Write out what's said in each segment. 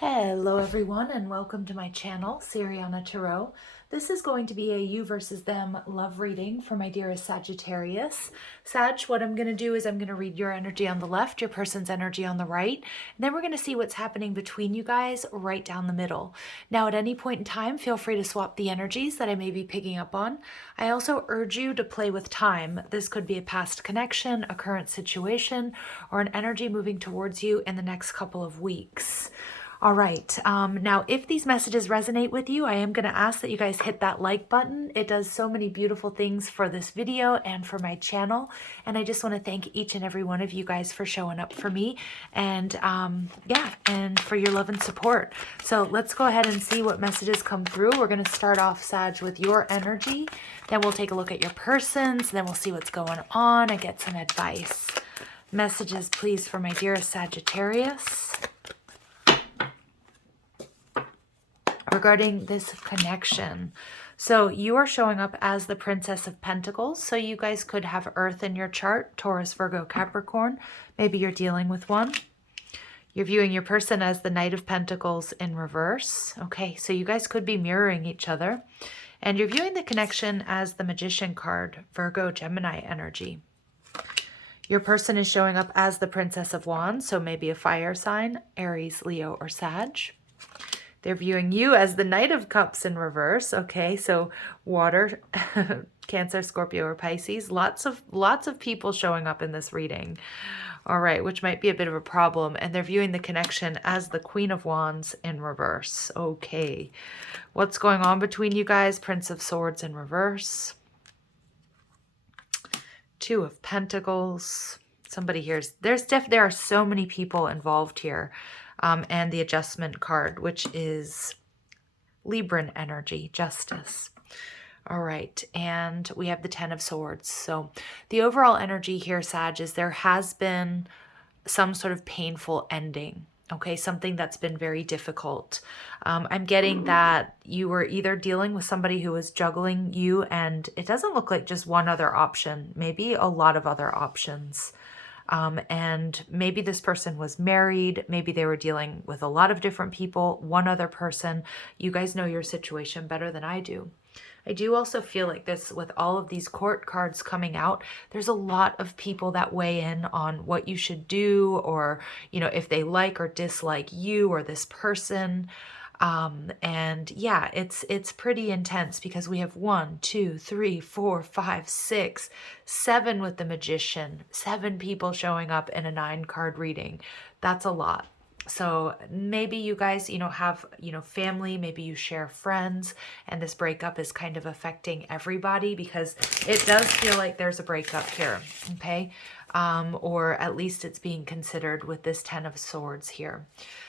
Hello everyone and welcome to my channel, Siriana Tarot. This is going to be a you versus them love reading for my dearest Sagittarius. Sag, what I'm going to do is I'm going to read your energy on the left, your person's energy on the right, and then we're going to see what's happening between you guys right down the middle. Now at any point in time, feel free to swap the energies that I may be picking up on. I also urge you to play with time. This could be a past connection, a current situation, or an energy moving towards you in the next couple of weeks. All right, now if these messages resonate with you, I am going to ask that you guys hit that like button. It does so many beautiful things for this video and for my channel, and I just want to thank each and every one of you guys for showing up for me, and yeah, and for your love and support. So let's go ahead and see what messages come through. We're going to start off, Sag, with your energy, then we'll take a look at your persons, then we'll see what's going on and get some advice. Messages, please, for my dearest Sagittarius regarding this connection. So you are showing up as the Princess of Pentacles. So you guys could have Earth in your chart, Taurus, Virgo, Capricorn. Maybe you're dealing with one. You're viewing your person as the Knight of Pentacles in reverse. Okay, so you guys could be mirroring each other. And you're viewing the connection as the Magician card, Virgo, Gemini energy. Your person is showing up as the Princess of Wands, so maybe a fire sign, Aries, Leo, or Sag. They're viewing you as the Knight of Cups in reverse. Okay, so water, Cancer, Scorpio, or Pisces. Lots of people showing up in this reading. All right, which might be a bit of a problem. And they're viewing the connection as the Queen of Wands in reverse. Okay, what's going on between you guys? Prince of Swords in reverse. Two of Pentacles. Somebody here's there are so many people involved here. And the Adjustment card, which is Libran energy, Justice. All right, and we have the Ten of Swords. So the overall energy here, Sag, is there has been some sort of painful ending. Okay, something that's been very difficult. I'm getting that you were either dealing with somebody who was juggling you, and it doesn't look like just one other option, maybe a lot of other options. And maybe this person was married. Maybe they were dealing with a lot of different people, one other person. You guys know your situation better than I do. I do also feel like this, with all of these court cards coming out, there's a lot of people that weigh in on what you should do, or, you know, if they like or dislike you or this person. And yeah, it's pretty intense because we have 1, 2, 3, 4, 5, 6, 7 with the Magician, 7 people showing up in a 9-card reading. That's a lot. So maybe you guys, have, family, maybe you share friends, and this breakup is kind of affecting everybody because it does feel like there's a breakup here, okay? Or at least it's being considered with this Ten of Swords here.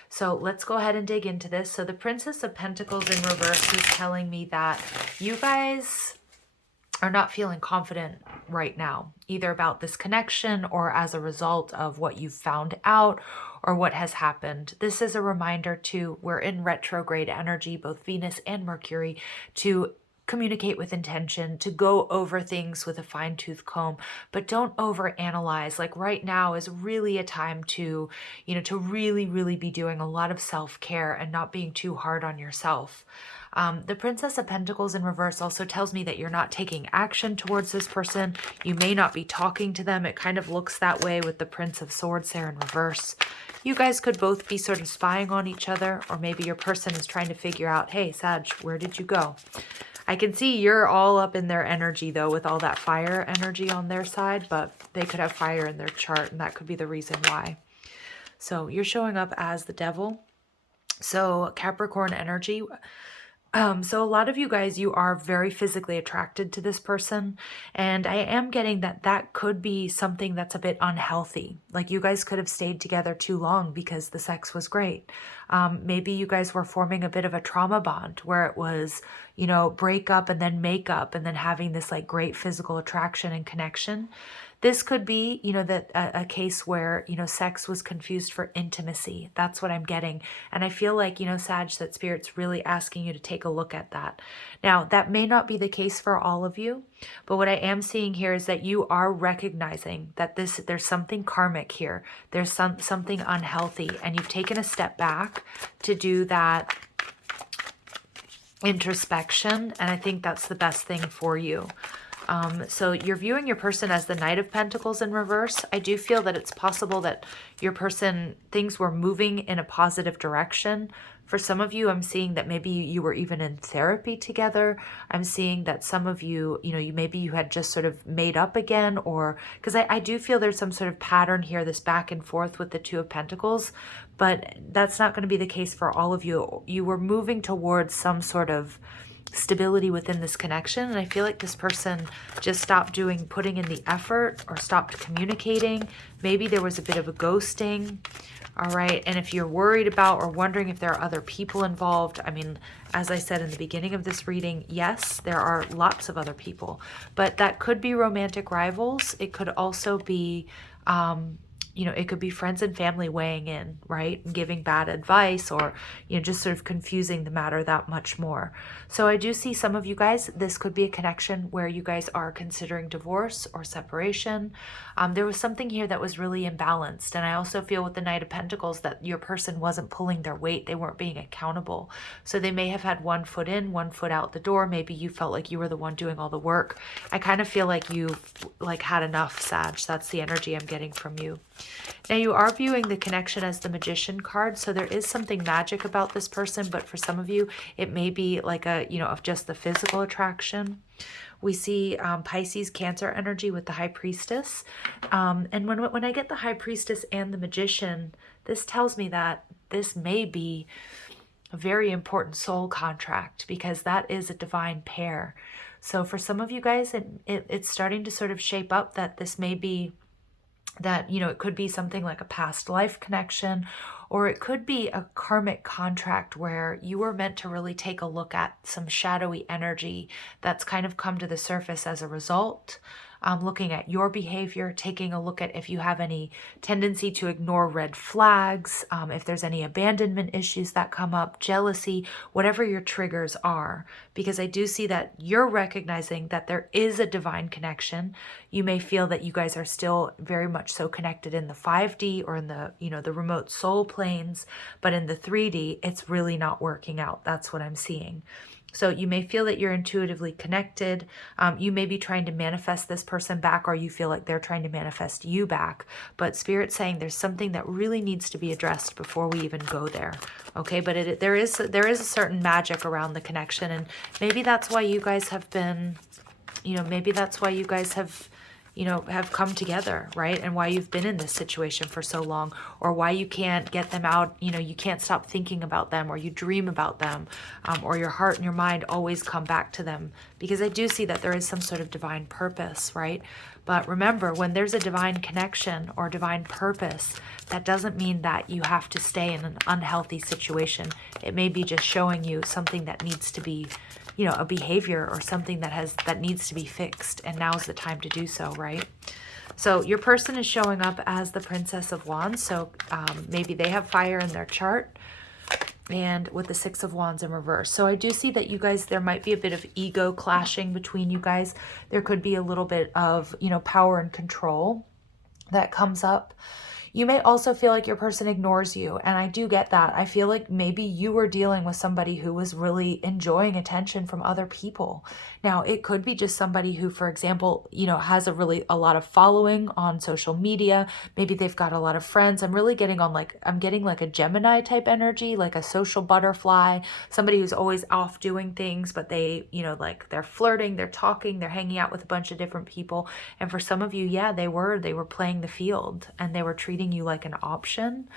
So let's go ahead and dig into this. So the Princess of Pentacles in reverse is telling me that you guys are not feeling confident right now, either about this connection or as a result of what you've found out or what has happened. This is a reminder to, we're in retrograde energy, both Venus and Mercury, to communicate with intention, to go over things with a fine-tooth comb, but don't overanalyze. Like right now is really a time to, to really, really be doing a lot of self-care and not being too hard on yourself. The Princess of Pentacles in reverse also tells me that you're not taking action towards this person. You may not be talking to them. It kind of looks that way with the Prince of Swords there in reverse. You guys could both be sort of spying on each other, or maybe your person is trying to figure out, hey, Sag, where did you go? I can see you're all up in their energy, though, with all that fire energy on their side, but they could have fire in their chart, and that could be the reason why. So you're showing up as the Devil. So Capricorn energy. So a lot of you guys, you are very physically attracted to this person, and I am getting that that could be something that's a bit unhealthy. Like you guys could have stayed together too long because the sex was great. Maybe you guys were forming a bit of a trauma bond where it was, break up and then make up and then having this like great physical attraction and connection. This could be, that a case where, sex was confused for intimacy. That's what I'm getting. And I feel like, Sag, that Spirit's really asking you to take a look at that. Now, that may not be the case for all of you, but what I am seeing here is that you are recognizing that there's something karmic here. There's something unhealthy, and you've taken a step back to do that introspection, and I think that's the best thing for you. So you're viewing your person as the Knight of Pentacles in reverse. I do feel that it's possible that your person, things were moving in a positive direction. For some of you, I'm seeing that maybe you were even in therapy together. I'm seeing that some of you, maybe you had just sort of made up again, or because I do feel there's some sort of pattern here, this back and forth with the Two of Pentacles, but that's not going to be the case for all of you. You were moving towards some sort of stability within this connection, and I feel like this person just stopped putting in the effort, or stopped communicating. Maybe there was a bit of a ghosting. All right, and if you're worried about or wondering if there are other people involved, I mean, as I said in the beginning of this reading, yes, there are lots of other people, but that could be romantic rivals. It could also be it could be friends and family weighing in, right? And giving bad advice, or, just sort of confusing the matter that much more. So I do see some of you guys, this could be a connection where you guys are considering divorce or separation. There was something here that was really imbalanced. And I also feel with the Knight of Pentacles that your person wasn't pulling their weight. They weren't being accountable. So they may have had one foot in, one foot out the door. Maybe you felt like you were the one doing all the work. I kind of feel like you've had enough, Sag. That's the energy I'm getting from you. Now you are viewing the connection as the Magician card, so there is something magic about this person, but for some of you, it may be like of just the physical attraction. We see Pisces, Cancer energy with the High Priestess. And when I get the High Priestess and the Magician, this tells me that this may be a very important soul contract, because that is a divine pair. So for some of you guys, it's starting to sort of shape up that this may be that, it could be something like a past life connection, or it could be a karmic contract where you were meant to really take a look at some shadowy energy that's kind of come to the surface as a result. Looking at your behavior, taking a look at if you have any tendency to ignore red flags, if there's any abandonment issues that come up, jealousy, whatever your triggers are. Because I do see that you're recognizing that there is a divine connection. You may feel that you guys are still very much so connected in the 5D or in the, the remote soul planes, but in the 3D, it's really not working out. That's what I'm seeing. So you may feel that you're intuitively connected. You may be trying to manifest this person back, or you feel like they're trying to manifest you back. But Spirit's saying there's something that really needs to be addressed before we even go there. Okay, but there is a certain magic around the connection, and maybe that's why you guys have been, maybe that's why you guys have come together, right? And why you've been in this situation for so long, or why you can't get them out, you can't stop thinking about them, or you dream about them, or your heart and your mind always come back to them, because I do see that there is some sort of divine purpose, right? But remember, when there's a divine connection or divine purpose, that doesn't mean that you have to stay in an unhealthy situation. It may be just showing you something that needs to be, a behavior or something that needs to be fixed, and now's the time to do so, right? So your person is showing up as the Princess of Wands, so maybe they have fire in their chart, and with the Six of Wands in reverse. So I do see that you guys, there might be a bit of ego clashing between you guys. There could be a little bit of, power and control that comes up. You may also feel like your person ignores you, and I do get that. I feel like maybe you were dealing with somebody who was really enjoying attention from other people. Now, it could be just somebody who, for example, has a lot of following on social media. Maybe they've got a lot of friends. I'm really getting on I'm getting like a Gemini type energy, like a social butterfly, somebody who's always off doing things, but they, they're flirting, they're talking, they're hanging out with a bunch of different people. And for some of you, yeah, they were playing the field, and they were treating you like an option.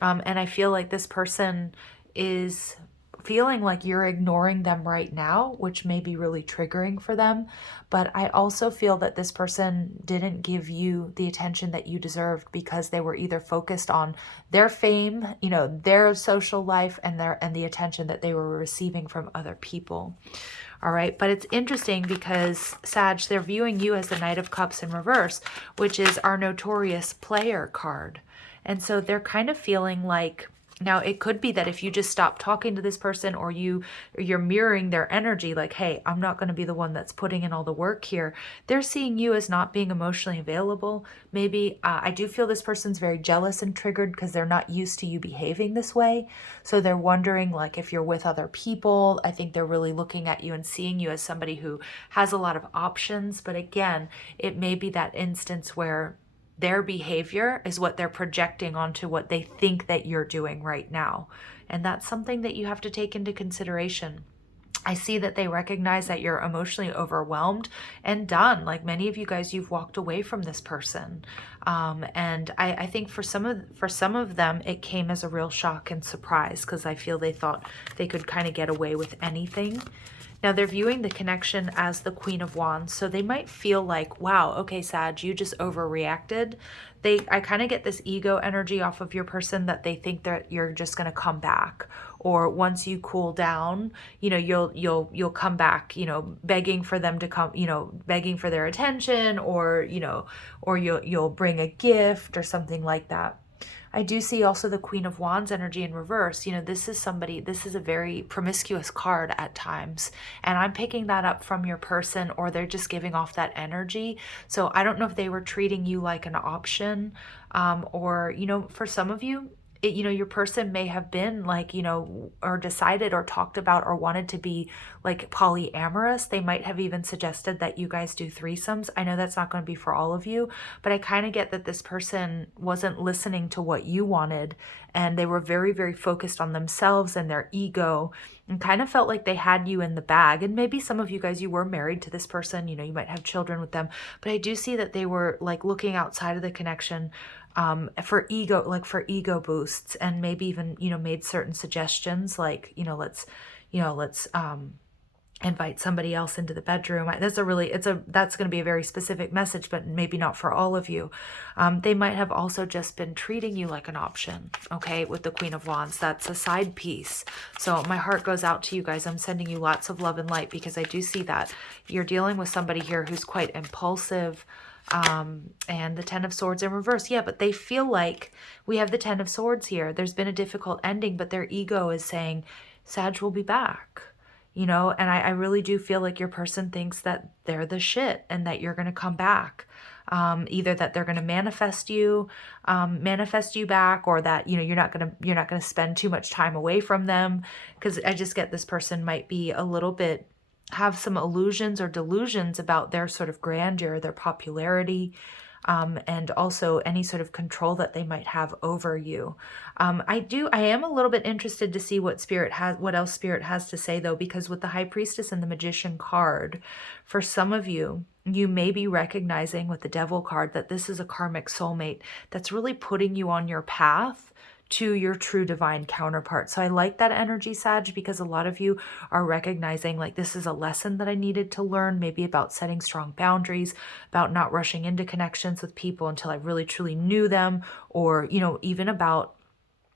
And I feel like this person is feeling like you're ignoring them right now, which may be really triggering for them. But I also feel that this person didn't give you the attention that you deserved, because they were either focused on their fame, their social life, and the attention that they were receiving from other people. All right. But it's interesting because Sag, they're viewing you as the Knight of Cups in reverse, which is our notorious player card. And so they're kind of feeling like, now it could be that if you just stop talking to this person, or you're mirroring their energy, like, hey, I'm not going to be the one that's putting in all the work here. They're seeing you as not being emotionally available. Maybe I do feel this person's very jealous and triggered because they're not used to you behaving this way. So they're wondering, like, if you're with other people. I think they're really looking at you and seeing you as somebody who has a lot of options. But again, it may be that instance where their behavior is what they're projecting onto what they think that you're doing right now. And that's something that you have to take into consideration. I see that they recognize that you're emotionally overwhelmed and done. Like many of you guys, you've walked away from this person. And I think for some of them, it came as a real shock and surprise, because I feel they thought they could kind of get away with anything. Now they're viewing the connection as the Queen of Wands. So they might feel like, wow, okay, Sag, you just overreacted. I kind of get this ego energy off of your person, that they think that you're just going to come back. Or once you cool down, you know, you'll come back, you know, begging for them to come, you know, begging for their attention, or, you know, or you'll bring a gift or something like that. I do see also the Queen of Wands energy in reverse. You know, this is a very promiscuous card at times. And I'm picking that up from your person, or they're just giving off that energy. So I don't know if they were treating you like an option, or, you know, for some of you, you know, your person may have been like, you know, or decided or talked about or wanted to be like polyamorous. They might have even suggested that you guys do threesomes. I know that's not going to be for all of you, but I kind of get that this person wasn't listening to what you wanted, and they were very, very focused on themselves and their ego, and kind of felt like they had you in the bag. And maybe some of you guys, you were married to this person, you know, you might have children with them, but I do see that they were like looking outside of the connection, for ego boosts, and maybe even, you know, made certain suggestions like, let's invite somebody else into the bedroom. That's going to be a very specific message, but maybe not for all of you. They might have also just been treating you like an option. Okay. With the Queen of Wands, that's a side piece. So my heart goes out to you guys. I'm sending you lots of love and light, because I do see that you're dealing with somebody here who's quite impulsive. And the Ten of Swords in reverse. Yeah, but they feel like we have the Ten of Swords here. There's been a difficult ending, but their ego is saying, Sag will be back. You know, and I really do feel like your person thinks that they're the shit and that you're going to come back. Either that they're going to manifest you back, or that, you know, you're not going to spend too much time away from them. Because I just get this person might be a little bit, have some illusions or delusions about their sort of grandeur, their popularity, and also any sort of control that they might have over you. I am a little bit interested to see what else Spirit has to say, though, because with the High Priestess and the Magician card, for some of you, you may be recognizing with the Devil card that this is a karmic soulmate that's really putting you on your path to your true divine counterpart. So I like that energy, Sag, because a lot of you are recognizing like, this is a lesson that I needed to learn, maybe about setting strong boundaries, about not rushing into connections with people until I really truly knew them, or, you know, even about,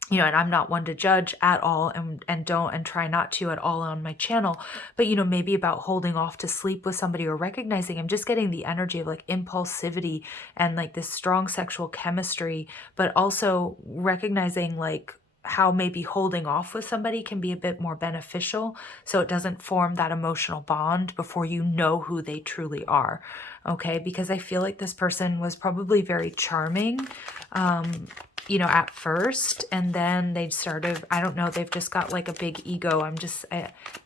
you know, and I'm not one to judge at all, and try not to at all on my channel, but, you know, maybe about holding off to sleep with somebody, or recognizing I'm just getting the energy of like impulsivity and like this strong sexual chemistry, but also recognizing like how maybe holding off with somebody can be a bit more beneficial, so it doesn't form that emotional bond before you know who they truly are. Okay, because I feel like this person was probably very charming, you know, at first, and then they started, I don't know, they've just got like a big ego.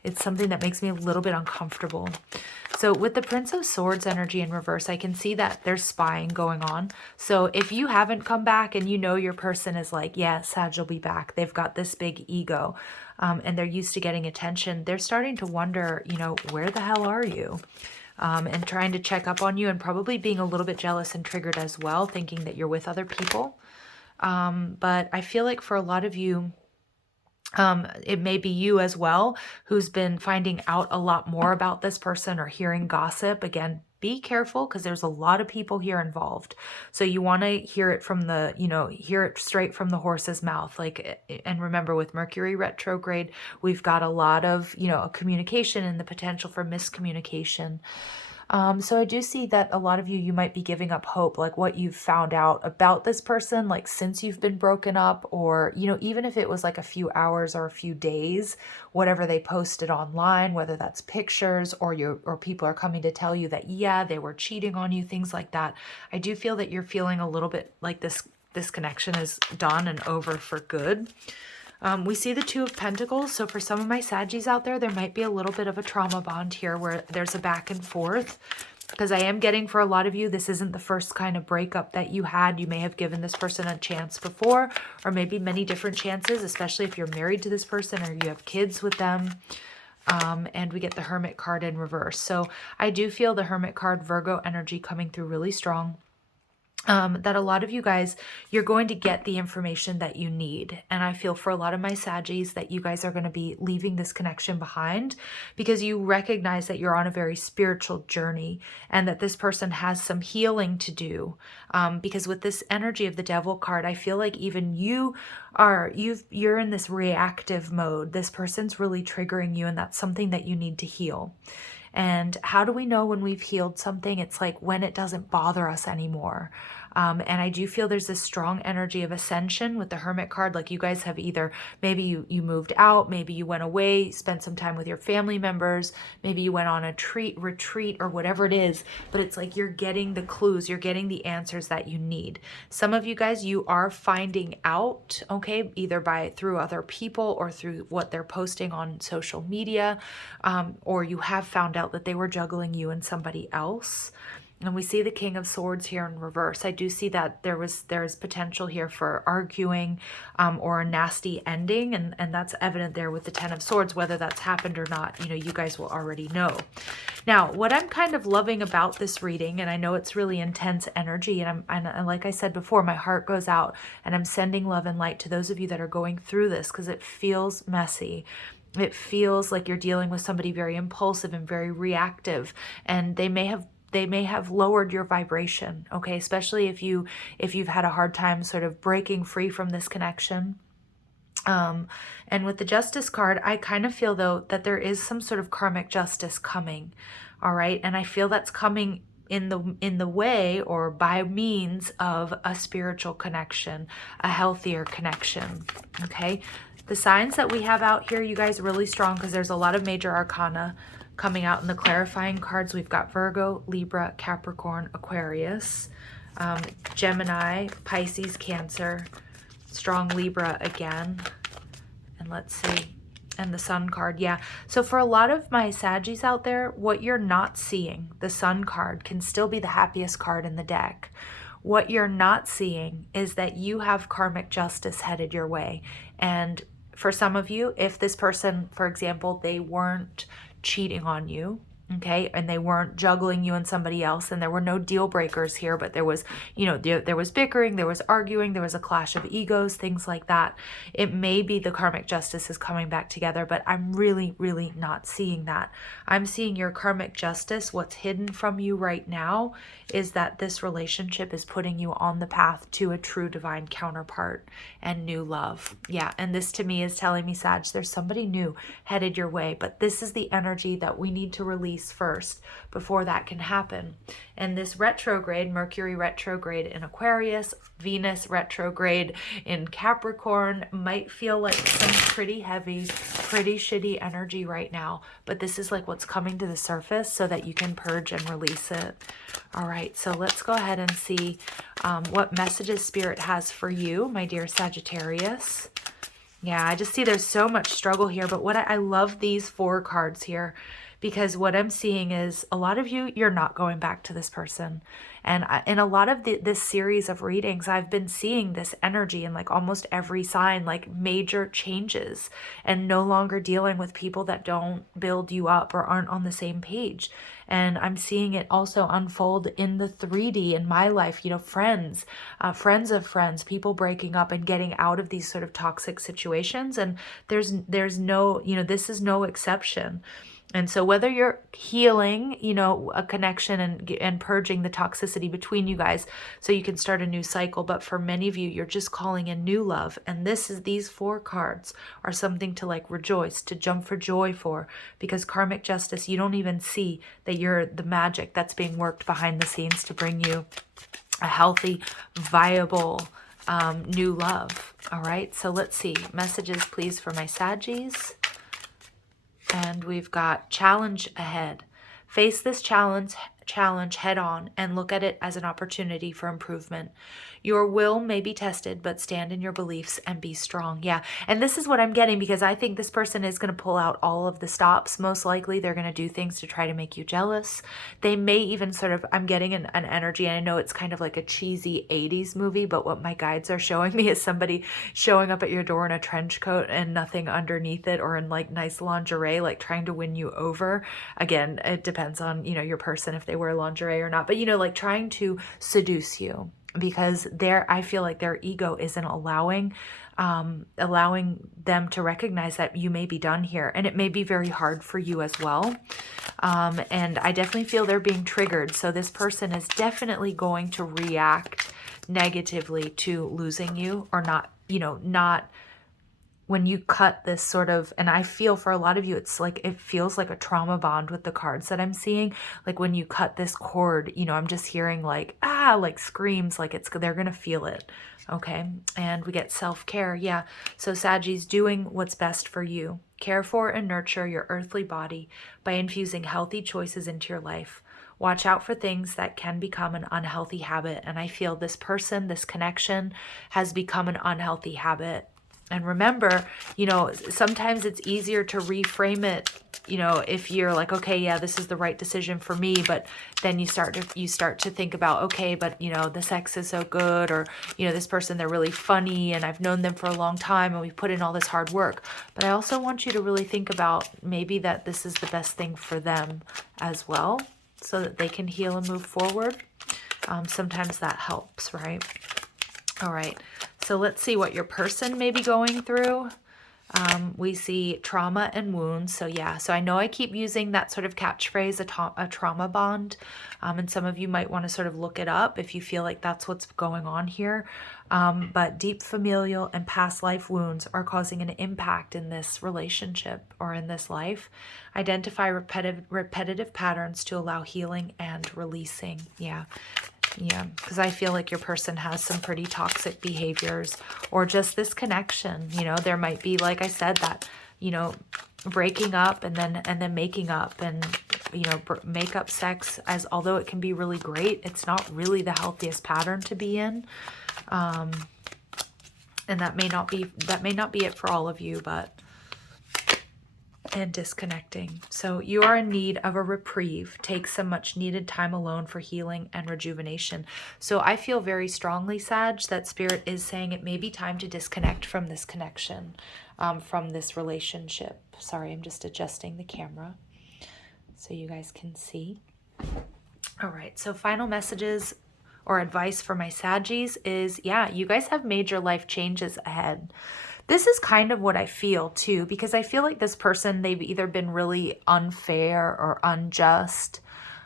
It's something that makes me a little bit uncomfortable. So with the Prince of Swords energy in reverse, I can see that there's spying going on. So if you haven't come back and you know your person is like, yeah, Sag will be back, they've got this big ego, and they're used to getting attention, they're starting to wonder, you know, where the hell are you? And trying to check up on you, and probably being a little bit jealous and triggered as well, thinking that you're with other people. But I feel like for a lot of you, it may be you as well who's been finding out a lot more about this person, or hearing gossip, again, be careful because there's a lot of people here involved. So you want to hear it from the, hear it straight from the horse's mouth. Like, and remember, with Mercury retrograde, we've got a lot of, a communication and the potential for miscommunication. So I do see that a lot of you might be giving up hope, like what you've found out about this person, like since you've been broken up, or, even if it was like a few hours or a few days, whatever they posted online, whether that's pictures or people are coming to tell you that, yeah, they were cheating on you, things like that. I do feel that you're feeling a little bit like this connection is done and over for good. We see the Two of Pentacles. So for some of my Saggies out there, there might be a little bit of a trauma bond here where there's a back and forth. Because I am getting, for a lot of you, this isn't the first kind of breakup that you had. You may have given this person a chance before, or maybe many different chances, especially if you're married to this person or you have kids with them. And we get the Hermit card in reverse. So I do feel the Hermit card, Virgo energy coming through really strong. That a lot of you guys, you're going to get the information that you need. And I feel for a lot of my Saggies that you guys are going to be leaving this connection behind because you recognize that you're on a very spiritual journey and that this person has some healing to do. Because with this energy of the Devil card, I feel like even you're in this reactive mode. This person's really triggering you, and that's something that you need to heal. And how do we know when we've healed something? It's like when it doesn't bother us anymore. And I do feel there's this strong energy of ascension with the Hermit card. Like you guys have either, maybe you moved out, maybe you went away, spent some time with your family members, maybe you went on a retreat or whatever it is, but it's like you're getting the clues, you're getting the answers that you need. Some of you guys, you are finding out, okay, either through other people or through what they're posting on social media, or you have found out that they were juggling you and somebody else. And we see the King of Swords here in reverse. I do see that there's potential here for arguing or a nasty ending. And that's evident there with the Ten of Swords. Whether that's happened or not, you guys will already know. Now, what I'm kind of loving about this reading, and I know it's really intense energy, and like I said before, my heart goes out and I'm sending love and light to those of you that are going through this because it feels messy. It feels like you're dealing with somebody very impulsive and very reactive, and they may have lowered your vibration, okay? Especially if you've had a hard time sort of breaking free from this connection. And with the Justice card, I kind of feel though that there is some sort of karmic justice coming, all right? And I feel that's coming in the way or by means of a spiritual connection, a healthier connection, okay? The signs that we have out here, you guys, are really strong because there's a lot of major arcana coming out in the clarifying cards. We've got Virgo, Libra, Capricorn, Aquarius, Gemini, Pisces, Cancer, strong Libra again. And let's see, and the Sun card. Yeah, so for a lot of my Saggies out there, what you're not seeing, the Sun card can still be the happiest card in the deck. What you're not seeing is that you have karmic justice headed your way. And for some of you, if this person, for example, they weren't cheating on you, okay, and they weren't juggling you and somebody else, and there were no deal breakers here, but there was, there was bickering, there was arguing, there was a clash of egos, things like that. It may be the karmic justice is coming back together, but I'm really, really not seeing that. I'm seeing your karmic justice. What's hidden from you right now is that this relationship is putting you on the path to a true divine counterpart and new love. Yeah, and this to me is telling me, Sag, there's somebody new headed your way, but this is the energy that we need to release first before that can happen. And this retrograde, Mercury retrograde in Aquarius, Venus retrograde in Capricorn, might feel like some pretty heavy, pretty shitty energy right now, but this is like what's coming to the surface so that you can purge and release it. All right, so let's go ahead and see what messages Spirit has for you, my dear Sagittarius. Yeah, I just see there's so much struggle here, but what I love these 4 cards here, because what I'm seeing is a lot of you, you're not going back to this person. And in a lot of this series of readings, I've been seeing this energy in like almost every sign, like major changes and no longer dealing with people that don't build you up or aren't on the same page. And I'm seeing it also unfold in the 3D in my life, friends, friends of friends, people breaking up and getting out of these sort of toxic situations. And there's no, this is no exception. And so whether you're healing, you know, a connection and purging the toxicity between you guys so you can start a new cycle, but for many of you, you're just calling in new love. And these 4 cards are something to like rejoice, to jump for joy for, because karmic justice, you don't even see that you're the magic that's being worked behind the scenes to bring you a healthy, viable, new love. All right, so let's see. Messages, please, for my Saggies. And we've got challenge ahead. Face this challenge head on and look at it as an opportunity for improvement. Your will may be tested, but stand in your beliefs and be strong. Yeah, and this is what I'm getting, because I think this person is going to pull out all of the stops. Most likely they're going to do things to try to make you jealous. They may even sort of, I'm getting an energy, and I know it's kind of like a cheesy 80s movie, but what my guides are showing me is somebody showing up at your door in a trench coat and nothing underneath it, or in like nice lingerie, like trying to win you over. Again, it depends on, you know, your person, if they wear lingerie or not, but you know, like trying to seduce you, because I feel like their ego isn't allowing them to recognize that you may be done here, and it may be very hard for you as well. And I definitely feel they're being triggered. So this person is definitely going to react negatively to losing you, or not, you know, not when you cut this sort of, and I feel for a lot of you, it's like, it feels like a trauma bond with the cards that I'm seeing. Like when you cut this cord, you know, I'm just hearing like, like screams, like they're going to feel it. Okay. And we get self-care. Yeah. So Saggies, doing what's best for you. Care for and nurture your earthly body by infusing healthy choices into your life. Watch out for things that can become an unhealthy habit. And I feel this person, this connection has become an unhealthy habit. And remember, you know, sometimes it's easier to reframe it, you know, if you're like, okay, yeah, this is the right decision for me. But then you start to think about, okay, but you know, the sex is so good, or, you know, this person, they're really funny and I've known them for a long time and we've put in all this hard work. But I also want you to really think about maybe that this is the best thing for them as well, so that they can heal and move forward. Sometimes that helps, right? All right. So let's see what your person may be going through. We see trauma and wounds. So yeah, so I know I keep using that sort of catchphrase, a trauma bond. And some of you might want to sort of look it up if you feel like that's what's going on here. But deep familial and past life wounds are causing an impact in this relationship or in this life. Identify repetitive patterns to allow healing and releasing. Yeah. Yeah, because I feel like your person has some pretty toxic behaviors, or just this connection. You know, there might be, like I said, that, you know, breaking up and then making up, and, you know, make-up sex, as although it can be really great, it's not really the healthiest pattern to be in. And that may not be it for all of you, but and disconnecting. So you are in need of a reprieve. Take some much needed time alone for healing and rejuvenation. So I feel very strongly, Sag, that Spirit is saying it may be time to disconnect from this connection, from this relationship. Sorry, I'm just adjusting the camera so you guys can see. All right, so final messages or advice for my Saggies is, yeah, you guys have major life changes ahead. This is kind of what I feel too, because I feel like this person, they've either been really unfair or unjust,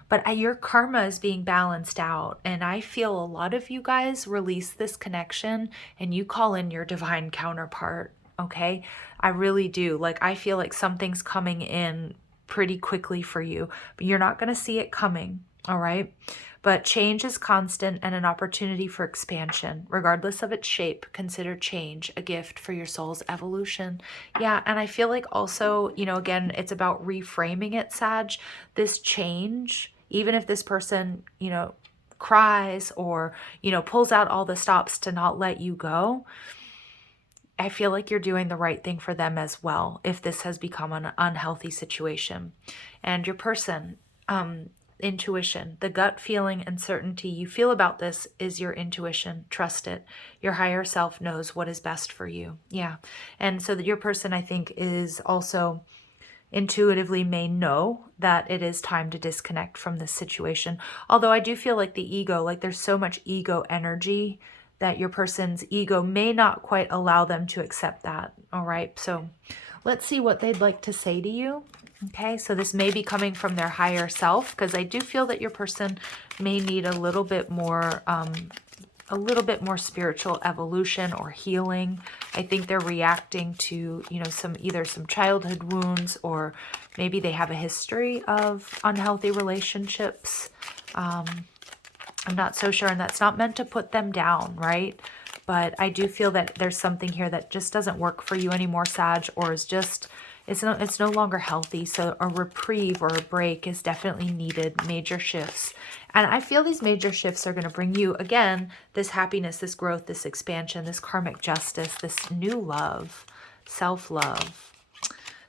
but your karma is being balanced out. And I feel a lot of you guys release this connection and you call in your divine counterpart. Okay. I really do. Like, I feel like something's coming in pretty quickly for you, but you're not going to see it coming. All right. But change is constant and an opportunity for expansion. Regardless of its shape, consider change a gift for your soul's evolution. Yeah, and I feel like also, you know, again, it's about reframing it, Sag. This change, even if this person, you know, cries or, you know, pulls out all the stops to not let you go, I feel like you're doing the right thing for them as well, if this has become an unhealthy situation. And your person, intuition, the gut feeling and certainty you feel about this is your intuition. Trust it. Your higher self knows what is best for you. Yeah. And so that your person, I think, is also intuitively may know that it is time to disconnect from this situation. Although I do feel like the ego, like there's so much ego energy that your person's ego may not quite allow them to accept that. All right. So let's see what they'd like to say to you. Okay, so this may be coming from their higher self, because I do feel that your person may need a little bit more spiritual evolution or healing. I think they're reacting to, you know, either some childhood wounds, or maybe they have a history of unhealthy relationships. I'm not so sure, and that's not meant to put them down, right? But I do feel that there's something here that just doesn't work for you anymore, Sag, or is just, it's no longer healthy. So a reprieve or a break is definitely needed, major shifts. And I feel these major shifts are going to bring you, again, this happiness, this growth, this expansion, this karmic justice, this new love, self-love.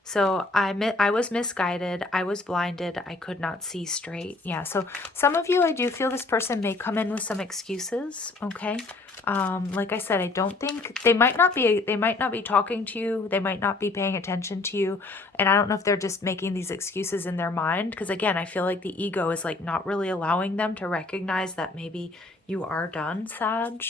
So I was misguided. I was blinded. I could not see straight. Yeah. So some of you, I do feel this person may come in with some excuses. Okay. Like I said, I don't think they might not be talking to you. They might not be paying attention to you. And I don't know if they're just making these excuses in their mind. Because again, I feel like the ego is like not really allowing them to recognize that maybe you are done, Sag.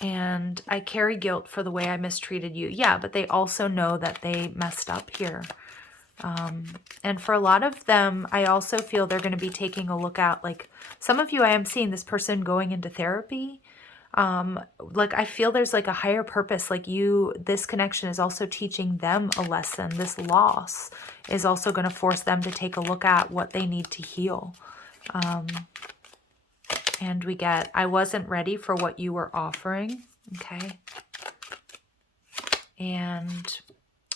And I carry guilt for the way I mistreated you. Yeah, but they also know that they messed up here. And for a lot of them, I also feel they're going to be taking a look at, like, some of you, I am seeing this person going into therapy. Like, I feel there's like a higher purpose. Like this connection is also teaching them a lesson. This loss is also going to force them to take a look at what they need to heal. And we get, I wasn't ready for what you were offering. Okay. And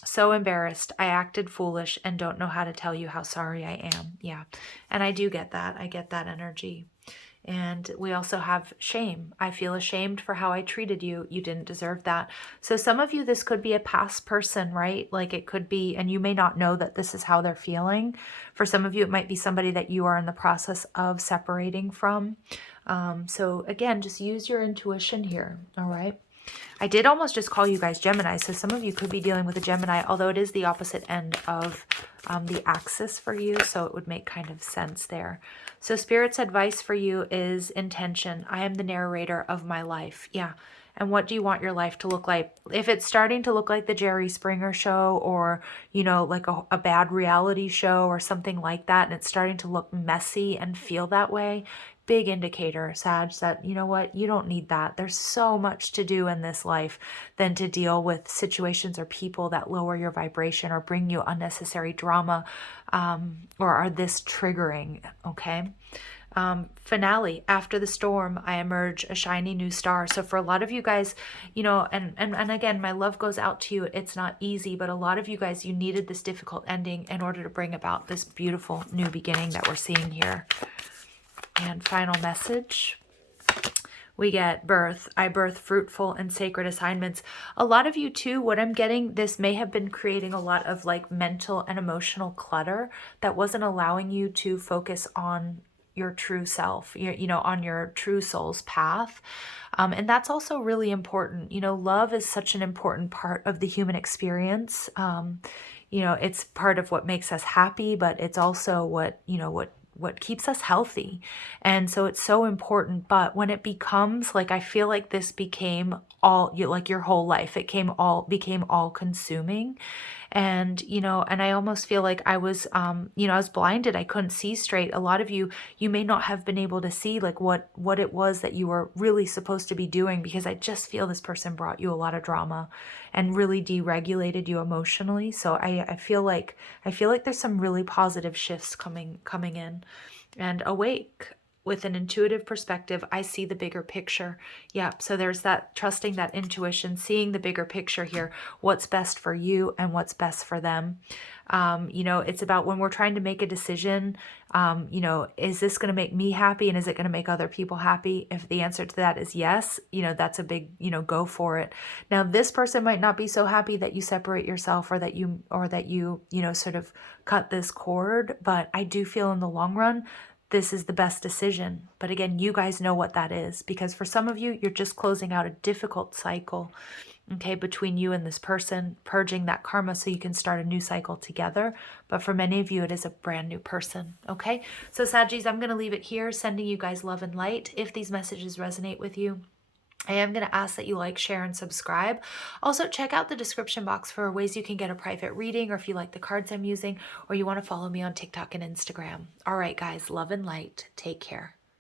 so embarrassed. I acted foolish and don't know how to tell you how sorry I am. Yeah. And I do get that. I get that energy. And we also have shame. I feel ashamed for how I treated you. You didn't deserve that. So some of you, this could be a past person, right? Like it could be, and you may not know that this is how they're feeling. For some of you, it might be somebody that you are in the process of separating from. So again, just use your intuition here. All right. I did almost just call you guys Gemini. So some of you could be dealing with a Gemini, although it is the opposite end of the axis for you. So it would make kind of sense there. So Spirit's advice for you is intention. I am the narrator of my life. Yeah. And what do you want your life to look like? If it's starting to look like the Jerry Springer show, or, you know, like a bad reality show or something like that, and it's starting to look messy and feel that way, big indicator, Sag, that, you know what, you don't need that. There's so much to do in this life than to deal with situations or people that lower your vibration or bring you unnecessary drama, or are this triggering, okay? Finale, after the storm, I emerge a shiny new star. So for a lot of you guys, you know, and again, my love goes out to you. It's not easy, but a lot of you guys, you needed this difficult ending in order to bring about this beautiful new beginning that we're seeing here. And final message, we get birth. I birth fruitful and sacred assignments. A lot of you too, what I'm getting, this may have been creating a lot of like mental and emotional clutter that wasn't allowing you to focus on your true self, you know, on your true soul's path. And that's also really important. You know, love is such an important part of the human experience. You know, it's part of what makes us happy, but it's also what, you know, what keeps us healthy. And so it's so important. But when it becomes like, I feel like this became all, like your whole life, it became all consuming. And, you know, and I almost feel like I was, you know, I was blinded. I couldn't see straight. A lot of you, you may not have been able to see like what it was that you were really supposed to be doing, because I just feel this person brought you a lot of drama and really deregulated you emotionally. So I feel like there's some really positive shifts coming in. And awake. With an intuitive perspective, I see the bigger picture. Yeah, so there's that trusting that intuition, seeing the bigger picture here, what's best for you and what's best for them. You know, it's about when we're trying to make a decision, you know, is this going to make me happy and is it going to make other people happy? If the answer to that is yes, you know, that's a big, you know, go for it. Now, this person might not be so happy that you separate yourself or that you, you know, sort of cut this cord, but I do feel in the long run, this is the best decision. But again, you guys know what that is, because for some of you, you're just closing out a difficult cycle, okay, between you and this person, purging that karma so you can start a new cycle together. But for many of you, it is a brand new person, okay? So Saggies, I'm going to leave it here, sending you guys love and light. If these messages resonate with you, I am going to ask that you like, share, and subscribe. Also, check out the description box for ways you can get a private reading, or if you like the cards I'm using, or you want to follow me on TikTok and Instagram. All right, guys, love and light. Take care.